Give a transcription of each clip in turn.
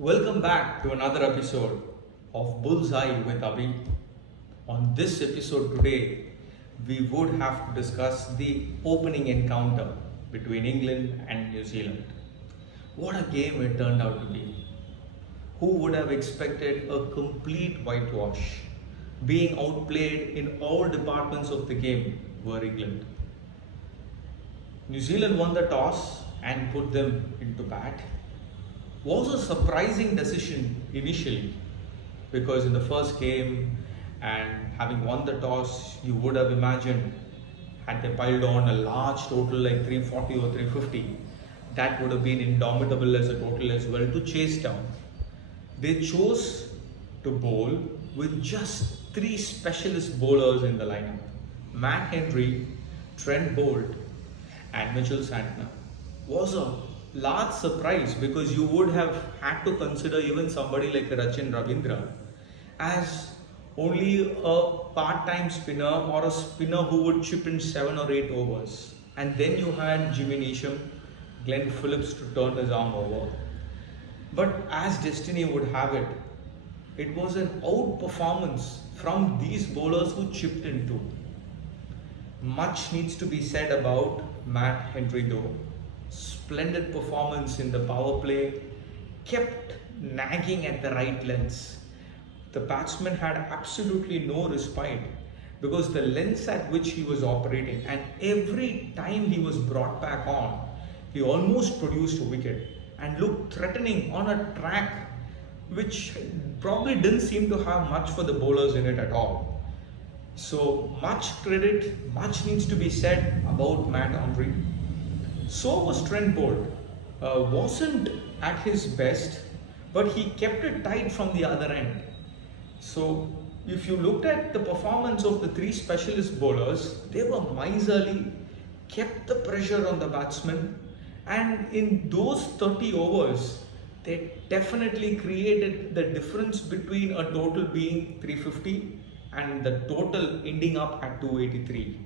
Welcome back to another episode of Bulls Eye with Abi. On this episode today, we would have to discuss the opening encounter between England and New Zealand. What a game it turned out to be. Who would have expected a complete whitewash? Being outplayed in all departments of the game were England. New Zealand won the toss and put them into bat. Was a surprising decision initially because in the first game and having won the toss, you would have imagined had they piled on a large total like 340 or 350, that would have been indomitable as a total as well to chase down. They chose to bowl with just three specialist bowlers in the lineup: Matt Henry, Trent Bolt, and Mitchell Santner. Was a large surprise because you would have had to consider even somebody like Rachin Ravindra as only a part-time spinner or a spinner who would chip in 7 or 8 overs. And then you had Jimmy Neesham, Glenn Phillips to turn his arm over. But as destiny would have it, it was an out-performance from these bowlers who chipped in too. Much needs to be said about Matt Henry though. Splendid performance in the power play, kept nagging at the right lengths. The batsman had absolutely no respite because the lengths at which he was operating, and every time he was brought back on, he almost produced a wicket and looked threatening on a track which probably didn't seem to have much for the bowlers in it at all. So much credit, much needs to be said about Matt Henry. So was Trent Bolt. Wasn't at his best, but he kept it tight from the other end. So if you looked at the performance of the three specialist bowlers, they were miserly, kept the pressure on the batsman, and in those 30 overs, they definitely created the difference between a total being 350 and the total ending up at 283.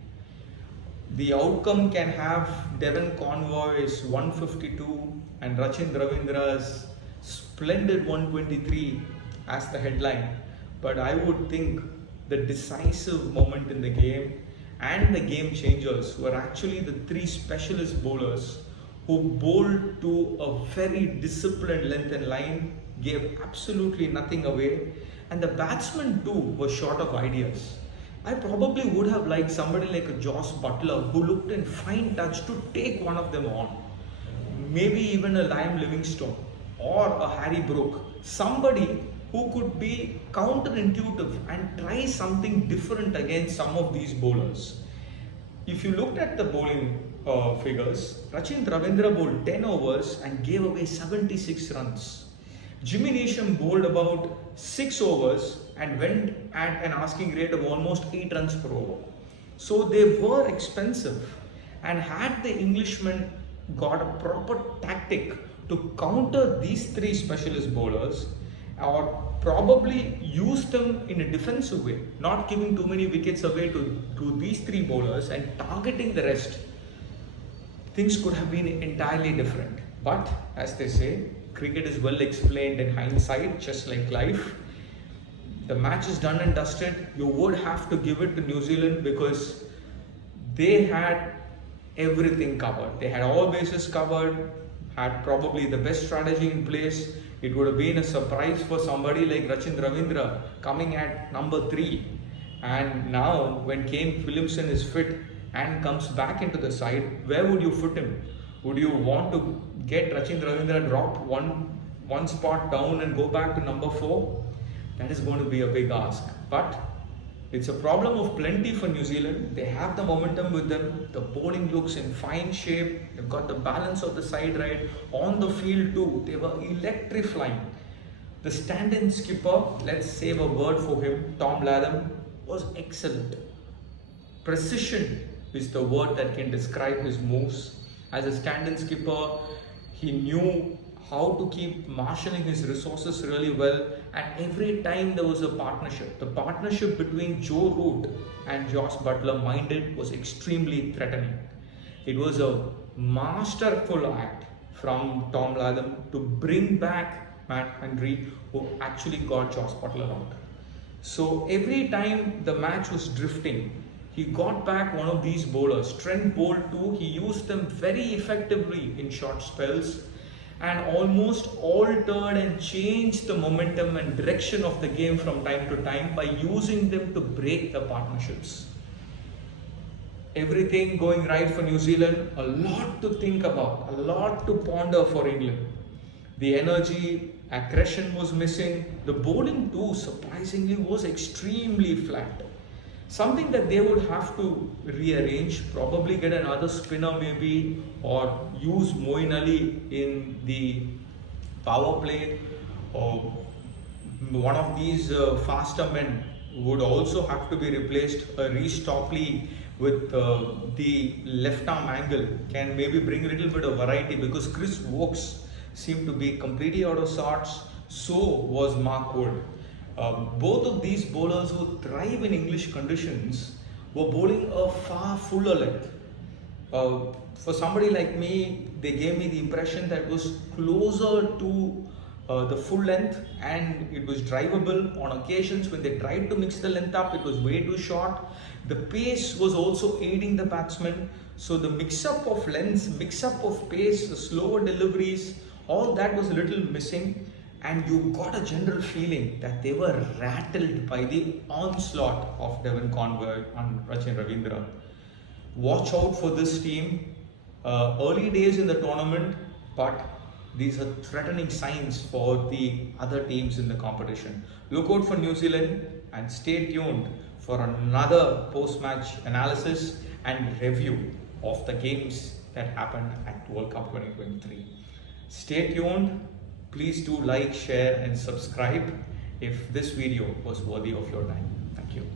The outcome can have Devon Convoy's 152 and Rachin Ravindra's splendid 123 as the headline. But I would think the decisive moment in the game and the game changers were actually the three specialist bowlers who bowled to a very disciplined length and line, gave absolutely nothing away, and the batsmen too were short of ideas. I probably would have liked somebody like a Joss Butler who looked in fine touch to take one of them on. Maybe even a Liam Livingstone or a Harry Brook. Somebody who could be counterintuitive and try something different against some of these bowlers. If you looked at the bowling figures, Rachin Ravindra bowled 10 overs and gave away 76 runs. Jimmy Neesham bowled about 6 overs and went at an asking rate of almost 8 runs per over. So they were expensive, and had the Englishmen got a proper tactic to counter these three specialist bowlers, or probably use them in a defensive way, not giving too many wickets away to these three bowlers and targeting the rest, things could have been entirely different. But as they say, cricket is well explained in hindsight, just like life. The match is done and dusted. You would have to give it to New Zealand because they had everything covered. They had all bases covered, had probably the best strategy in place. It would have been a surprise for somebody like Rachin Ravindra coming at number 3. And now when Kane Williamson is fit and comes back into the side, where would you put him? Would you want to get Rachin Ravindra drop one spot down and go back to number 4? That is going to be a big ask. But it's a problem of plenty for New Zealand. They have the momentum with them. The bowling looks in fine shape. They've got the balance of the side right. On the field too, they were electrifying. The stand-in skipper, let's save a word for him, Tom Latham, was excellent. Precision is the word that can describe his moves. As a stand-in skipper, he knew how to keep marshalling his resources really well, and every time there was a partnership. The partnership between Joe Root and Joss Butler minded was extremely threatening. It was a masterful act from Tom Latham to bring back Matt Henry, who actually got Josh Butler out. So every time the match was drifting, he got back one of these bowlers. Trent bowled too. He used them very effectively in short spells and almost altered and changed the momentum and direction of the game from time to time by using them to break the partnerships. Everything going right for New Zealand, a lot to think about, a lot to ponder for England. The energy, aggression was missing. The bowling too, surprisingly, was extremely flat. Something that they would have to rearrange, probably get another spinner maybe, or use Moeen Ali in the power play, or one of these faster men would also have to be replaced. Reece Stockley with the left arm angle can maybe bring a little bit of variety, because Chris Wokes seemed to be completely out of sorts. So was Mark Wood. Both of these bowlers who thrive in English conditions were bowling a far fuller length. For somebody like me, they gave me the impression that it was closer to the full length, and it was drivable. On occasions when they tried to mix the length up, it was way too short. The pace was also aiding the batsmen. So the mix-up of lengths, mix-up of pace, the slower deliveries, all that was a little missing. And you got a general feeling that they were rattled by the onslaught of Devon Conway and Rachin Ravindra. Watch out for this team. Early days in the tournament, but these are threatening signs for the other teams in the competition. Look out for New Zealand and stay tuned for another post-match analysis and review of the games that happened at World Cup 2023. Stay tuned. Please do like, share and subscribe if this video was worthy of your time. Thank you.